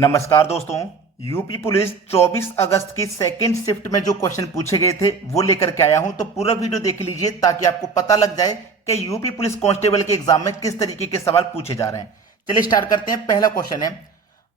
नमस्कार दोस्तों। UP police 24 अगस्त की सेकेंड शिफ्ट में जो क्वेश्चन पूछे गए थे वो लेकर के आया हूं, तो पूरा वीडियो देख लीजिए ताकि आपको पता लग जाए कि यूपी पुलिस कांस्टेबल के एग्जाम में किस तरीके के सवाल पूछे जा रहे हैं। चलिए स्टार्ट करते हैं। पहला क्वेश्चन है,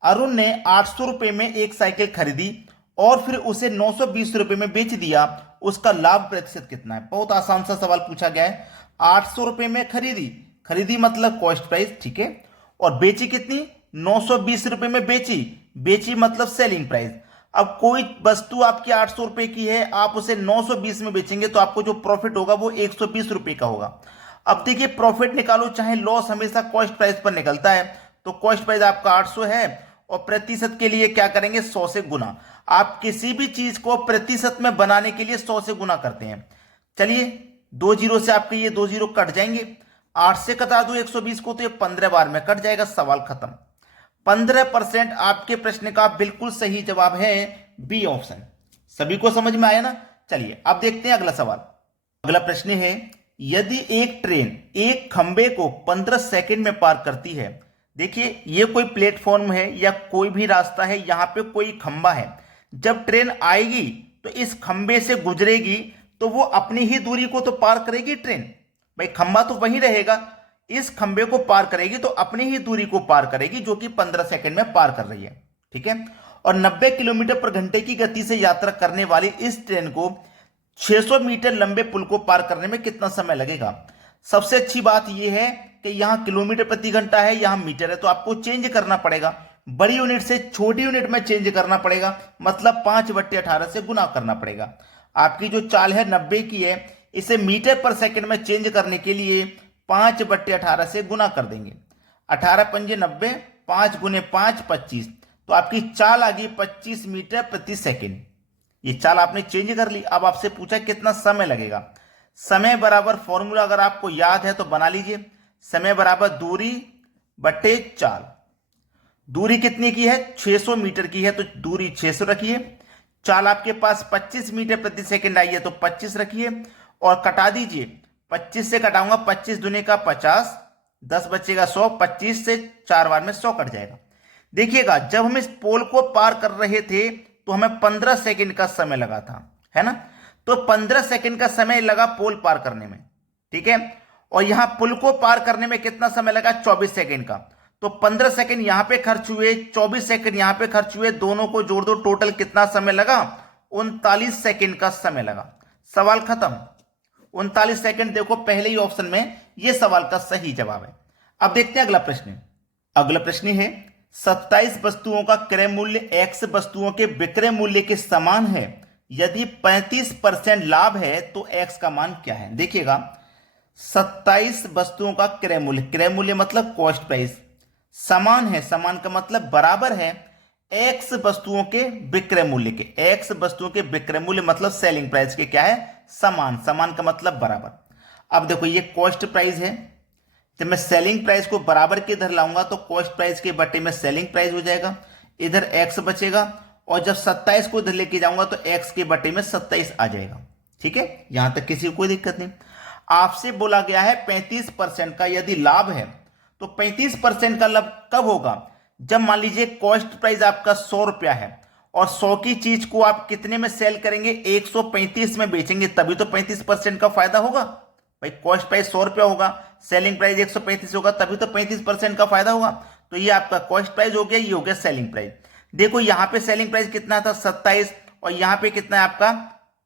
अरुण ने 800 रुपए में एक साइकिल खरीदी और फिर उसे 920 रुपए में बेच दिया, उसका लाभ प्रतिशत कितना है। बहुत आसान सा सवाल पूछा गया है। 800 रुपए में खरीदी, खरीदी मतलब कॉस्ट प्राइस, ठीक है, और बेची कितनी, 920 रुपए में बेची, बेची मतलब सेलिंग प्राइस। अब कोई वस्तु आपकी 800 रुपए की है, आप उसे 920 में बेचेंगे तो आपको जो प्रॉफिट होगा वो 120 रुपए का होगा। अब देखिए प्रॉफिट निकालो चाहे लॉस, हमेशा कॉस्ट प्राइस पर निकलता है। तो कॉस्ट प्राइस आपका 800 है और प्रतिशत के लिए क्या करेंगे, 100 से गुना। आप किसी भी चीज को प्रतिशत में बनाने के लिए 100 से गुना करते हैं। चलिए 2 जीरो से आपके ये 2 जीरो कट जाएंगे। 8 से कटा दो 120 को तो ये 15 बार में कट जाएगा, सवाल खत्म। 15% आपके प्रश्न का बिल्कुल सही जवाब है बी ऑप्शन। सभी को समझ में आया ना। चलिए अब देखते हैं अगला सवाल। अगला प्रश्न है, यदि एक ट्रेन एक खंबे को 15 सेकंड में पार करती है। देखिए ये कोई प्लेटफॉर्म है या कोई भी रास्ता है, यहां पे कोई खंबा है। जब ट्रेन आएगी तो इस खंबे से गुजरेगी तो वो अपनी ही दूरी को तो पार करेगी ट्रेन। भाई खंबा तो वहीं रहेगा, इस खंबे को पार करेगी तो अपनी ही दूरी को पार करेगी जो कि 15 सेकंड में पार कर रही है, ठीक है। और 90 किलोमीटर पर घंटे की गति से यात्रा करने वाली इस ट्रेन को 600 मीटर लंबे पुल को पार करने में कितना समय लगेगा। सबसे अच्छी बात यह है कि यहां किलोमीटर प्रति घंटा है, यहां मीटर है, तो आपको चेंज करना पड़ेगा। बड़ी यूनिट से छोटी यूनिट में चेंज करना पड़ेगा, मतलब 5/18 से गुना करना पड़ेगा। आपकी जो चाल है 90 की है, इसे मीटर पर सेकंड में चेंज करने के लिए 5/18 से गुना कर देंगे। 18 पंजे 90, 5 गुने 5 25, तो आपकी चाल आ गई 25 मीटर प्रति सेकंड। ये चाल आपने चेंज कर ली। अब आपसे पूछा कितना समय लगेगा। समय बराबर फॉर्मूला अगर आपको याद है तो बना लीजिए। समय बराबर दूरी बटे चाल। दूरी कितनी की है, 600 मीटर की है, तो दूरी 600 रखिए। चाल आपके पास 25 मीटर प्रति सेकंड आई है तो 25 रखिए और कटा दीजिए। 25 से कटाऊंगा, 25 दूनी का 50, 10 बचेगा 100, 25 से 4 बार में 100 कट जाएगा। देखिएगा जब हम इस पोल को पार कर रहे थे तो हमें 15 सेकंड का समय लगा था, है ना। तो 15 सेकंड का समय लगा पोल पार करने में, ठीक है। और यहां पुल को पार करने में कितना समय लगा, 24 सेकंड का। तो 15 सेकंड यहां पे खर्च हुए, 24 सेकंड यहां पे खर्च हुए, दोनों को जोड़ दो, टोटल कितना समय लगा, 39 सेकंड का समय लगा। सवाल खत्म। 39 सेकंड देखो पहले ही ऑप्शन में, यह सवाल का सही जवाब है। अब देखते हैं अगला प्रश्न। अगला प्रश्न है, 27 वस्तुओं का क्रय मूल्य x वस्तुओं के विक्रय मूल्य के समान है। यदि 35% लाभ है तो x का मान क्या है। देखिएगा 27 वस्तुओं का क्रय मूल्य, क्रय मूल्य मतलब कॉस्ट प्राइस, समान है, समान का मतलब बराबर है x वस्तुओं के विक्रय मूल्य के। x वस्तुओं के विक्रय मूल्य मतलब सेलिंग प्राइस के क्या है, समान, समान का मतलब बराबर। अब देखो ये कॉस्ट प्राइस है, जब मैं सेलिंग प्राइस को बराबर के इधर लाऊंगा तो कॉस्ट प्राइस के बटे में सेलिंग प्राइस हो जाएगा, इधर x बचेगा। और जब 27 को इधर लेके जाऊंगा तो x के बटे में 27 आ जाएगा, ठीक है। यहां तक किसी को कोई दिक्कत नहीं। आपसे बोला गया है 35% का यदि लाभ है तो 35% का लाभ कब होगा, जब मान लीजिए कॉस्ट प्राइस आपका 100 रुपया है और 100 की चीज को आप कितने में सेल करेंगे, 135 में बेचेंगे, तभी तो 35% का फायदा होगा। भाई कॉस्ट प्राइस 100 रुपया होगा, सेलिंग प्राइस 135 होगा, तभी तो 35% का फायदा होगा। तो ये आपका कॉस्ट प्राइस हो गया, ये हो गया सेलिंग प्राइस। देखो यहां पे सेलिंग प्राइस कितना था, 27, और यहां पे कितना है आपका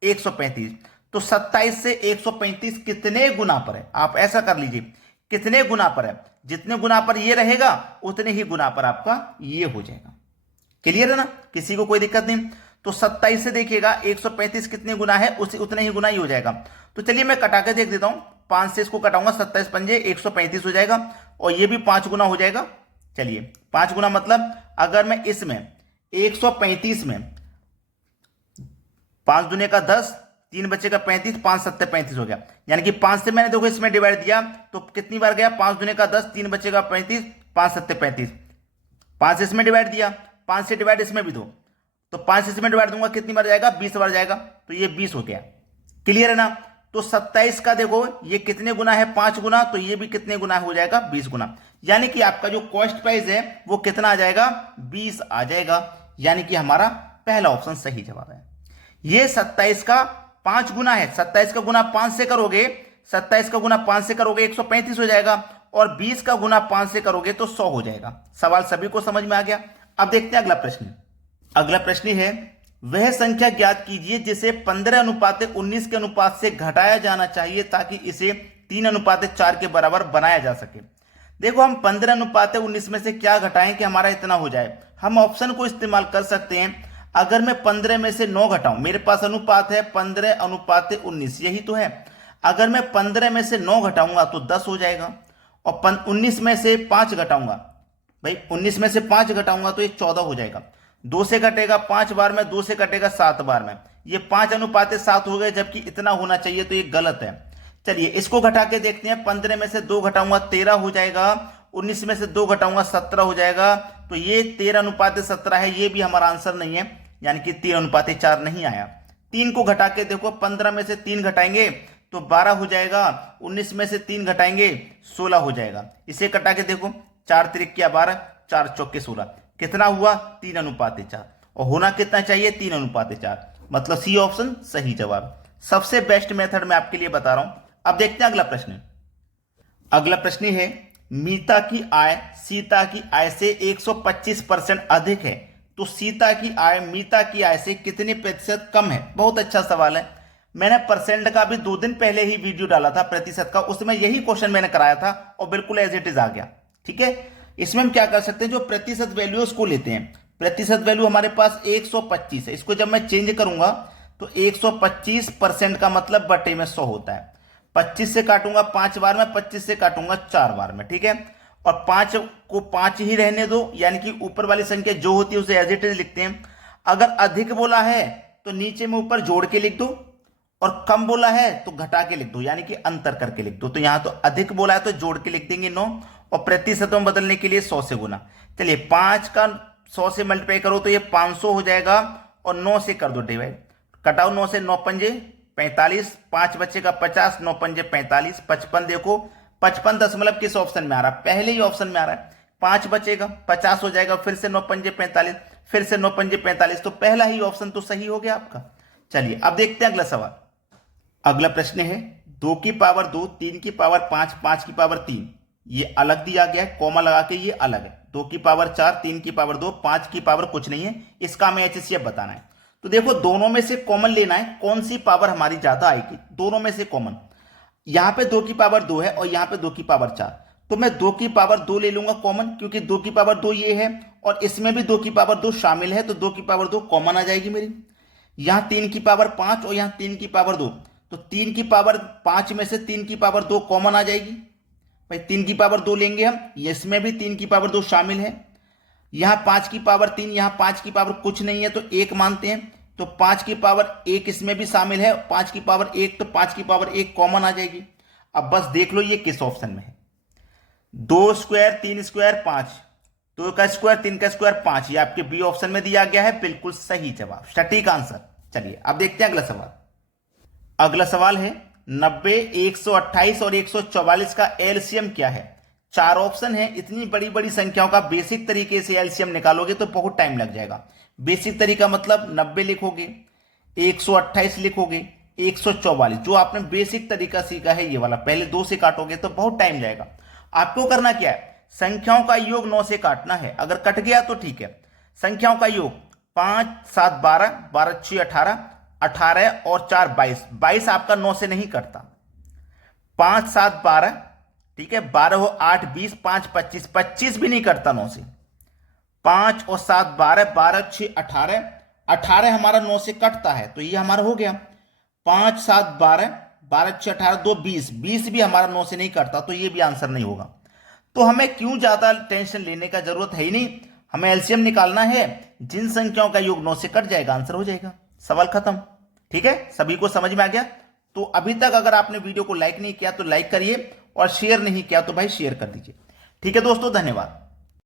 135। तो 27 से 135 कितने गुना पर है, आप ऐसा कर लीजिए, कितने गुना पर है, जितने गुना पर ये रहेगा उतने ही गुना पर आपका ये हो जाएगा। क्लियर है ना, किसी को कोई दिक्कत नहीं। तो 27 से देखिएगा 135 कितने गुना है, उसे उतने ही गुना ही हो जाएगा। तो चलिए मैं कटा के देख देता हूं, 5 से इसको कटाऊंगा, 27 पंजे 135 हो जाएगा और ये भी 5 गुना हो जाएगा। चलिए 5 गुना मतलब अगर मैं इसमें 135 में 5 दूने का 10, 3 बचेगा 35, 5 सत्ते 35 हो गया। यानी कि 5 से मैंने देखो इसमें डिवाइड दिया तो कितनी बार गया, 5 दूने का 10, 3 बचेगा 35, 5 सत्ते 35, 5 इसमें डिवाइड दिया, 5 से डिवाइड इसमें भी दो, तो 5 इसमें डिवाइड दूंगा कितनी बार जाएगा, 20 बार जाएगा, तो ये 20 हो गया। क्लियर है ना। तो 27 का देखो ये कितने गुना है, 5 गुना, तो ये भी कितने गुना हो जाएगा, 20 गुना। यानी कि आपका जो कॉस्ट प्राइस है वो कितना आ जाएगा, 20 आ जाएगा। यानी कि हमारा पहला ऑप्शन सही जवाब है। ये 27 का 5 गुना है। 27 का गुना 5 से करोगे, 27 का गुना 5 से करोगे 135 हो जाएगा, और 20 का गुना 5 से करोगे तो 100 हो जाएगा। सवाल सभी को समझ में आ गया। अब देखते हैं अगला प्रश्न। अगला प्रश्न है, वह संख्या ज्ञात कीजिए जिसे 15:19 के अनुपात से घटाया जाना चाहिए ताकि इसे 3:4 के बराबर बनाया जा सके। देखो, हम 15:19 में से क्या घटाएं कि हमारा इतना हो जाए। हम ऑप्शन को इस्तेमाल कर सकते हैं। अगर मैं 15 में से 9 घटाऊं, मेरे पास अनुपात है 15:19, यही तो है। अगर मैं 15 में से 9 घटाऊंगा तो 10 हो जाएगा, और 19 में से 5 घटाऊंगा, भाई 19 में से 5 घटाऊंगा तो ये 14 हो जाएगा। 2 से घटेगा 5 बार में, 2 से घटेगा 7 बार में, ये 5:7 हो गए, जबकि इतना होना चाहिए, तो ये गलत है। चलिए इसको घटा के देखते हैं। 15 में से 2 घटाऊंगा 13 हो जाएगा, 19 में से 2 घटाऊंगा 17 हो जाएगा, तो ये 13:17 है, ये भी हमारा आंसर नहीं है, यानी कि 3:4 नहीं आया। 3 को घटा के देखो, 15 में से 3 घटाएंगे तो 12 हो जाएगा, 19 में से 3 घटाएंगे 16 हो जाएगा। इसे घटा के देखो, 4 त्रिक 12, 4 चौके 16, कितना हुआ 3:4, और होना कितना चाहिए 3:4, मतलब सी ऑप्शन सही जवाब। सबसे बेस्ट मेथड मैं आपके लिए बता रहा हूं। अब देखते हैं अगला प्रश्न। अगला प्रश्न है, मीता की आय सीता की आय से 125% अधिक है, तो सीता की आय मीता की आय से कितने प्रतिशत कम है। बहुत अच्छा सवाल है। मैंने परसेंट का भी 2 दिन पहले ही वीडियो डाला था, प्रतिशत का, उसमें यही क्वेश्चन मैंने कराया था और बिल्कुल एज इट इज आ गया। ठीक है, इसमें हम क्या कर सकते हैं, जो प्रतिशत वैल्यू उसको लेते हैं। प्रतिशत वैल्यू हमारे पास 125 है, इसको जब मैं चेंज करूंगा तो 125% का मतलब बटे में 100 होता है। 25 से काटूंगा 5 बार में, 25 से काटूंगा 4 बार में, ठीक है। और 5 को 5 ही रहने दो, यानी कि ऊपर वाली संख्या जो होती है उसे एज इट इज लिखते हैं। अगर अधिक बोला है तो नीचे में ऊपर जोड़ के लिख दो, और कम बोला है तो घटा के लिख दो, यानी कि अंतर करके लिख दो। तो यहां तो अधिक बोला है तो जोड़ के लिख देंगे 9, और प्रतिशतों में बदलने के लिए 100 से गुना। चलिए 5 का 100 से मल्टीप्लाई करो तो ये 500 हो जाएगा, और 9 से कर दो डिवाइड। कटाओ 9 से 9 पंजे 45, 5 बचेगा 50, 9 पंजे 45, 55 देखो 55 दशमलव किस ऑप्शन में आ रहा है, पहले ही ऑप्शन में आ रहा है। 5 बचेगा 50 हो जाएगा, फिर से 9 पंजे 45, फिर से 9 पंजे 45, तो पहला ही ऑप्शन तो सही हो गया आपका। चलिए अब देखते हैं अगला सवाल। अगला प्रश्न है, 2 की पावर 2, 3 की पावर 5, 5 की पावर 3, ये अलग दिया गया है, कॉमा लगा के ये अलग है। 2 की पावर 4, 3 की पावर 2, 5 की पावर कुछ नहीं है, इसका हमें HCF बताना है। तो देखो दोनों में से कॉमन लेना है, कौन सी पावर हमारी ज्यादा आएगी, दोनों में से कॉमन। यहां पे 2 की पावर 2 है और यहां पे 2 की पावर 4, तो मैं 2 की पावर 2 ले लूंगा कॉमन, क्योंकि 2 की पावर 2 ये है और इसमें भी 2 की पावर 2 शामिल है, तो 2 की पावर 2 कॉमन आ जाएगी मेरी। यहां 3 की पावर 5 और यहां 3 की पावर 2, तो 3 की पावर 5 में से 3 की पावर 2 कॉमन आ जाएगी। भाई 3 की पावर 2 लेंगे हम, इसमें भी 3 की पावर 2 शामिल है। यहां 5 की पावर 3, यहां 5 की पावर कुछ नहीं है तो 1 मानते हैं, तो 5 की पावर 1 इसमें भी शामिल है, 5 की पावर 1, तो 5 की पावर 1 कॉमन आ जाएगी। अब बस देख लो ये किस ऑप्शन में है। 2 स्क्वायर 3 स्क्वायर 5, 2 का स्क्वायर 3 का स्क्वायर 5, ये आपके बी ऑप्शन में दिया गया है, बिल्कुल सही जवाब, सटीक आंसर। चलिए अब देखते हैं अगला सवाल। अगला सवाल है, 90, 128 और 144 का एलसीएम क्या है। 4 ऑप्शन है। इतनी बड़ी बड़ी संख्याओं का बेसिक तरीके से एलसीएम निकालोगे तो बहुत टाइम लग जाएगा। बेसिक तरीका मतलब 90 लिखोगे, 128 लिखोगे, 144, जो आपने बेसिक तरीका सीखा है ये वाला, पहले 2 से काटोगे तो बहुत टाइम जाएगा। आपको करना क्या है, संख्याओं का योग 9 से काटना है, अगर कट गया तो ठीक है। संख्याओं का योग 5 7 12, 12 6 18, 18 और 4 22, 22 आपका 9 से नहीं कटता। 5 7 12, ठीक है, 12 हो 8 20, 5 25, 25 भी नहीं कटता 9 से। 5 और 7 12, 12 6 18, 18 हमारा 9 से कटता है, तो ये हमारा हो गया। 5 7 12, 12 6 18, 2 20, 20 भी हमारा 9 से नहीं कटता, तो ये भी आंसर नहीं होगा। तो हमें क्यों ज्यादा टेंशन लेने का जरूरत है ही नहीं, हमें एलसीएम निकालना है, जिन संख्याओं का योग 9 से कट जाएगा आंसर हो जाएगा, सवाल खत्म। ठीक है, सभी को समझ में आ गया। तो अभी तक अगर आपने वीडियो को लाइक नहीं किया तो लाइक करिए, और शेयर नहीं किया तो भाई शेयर कर दीजिए। ठीक है दोस्तों, धन्यवाद।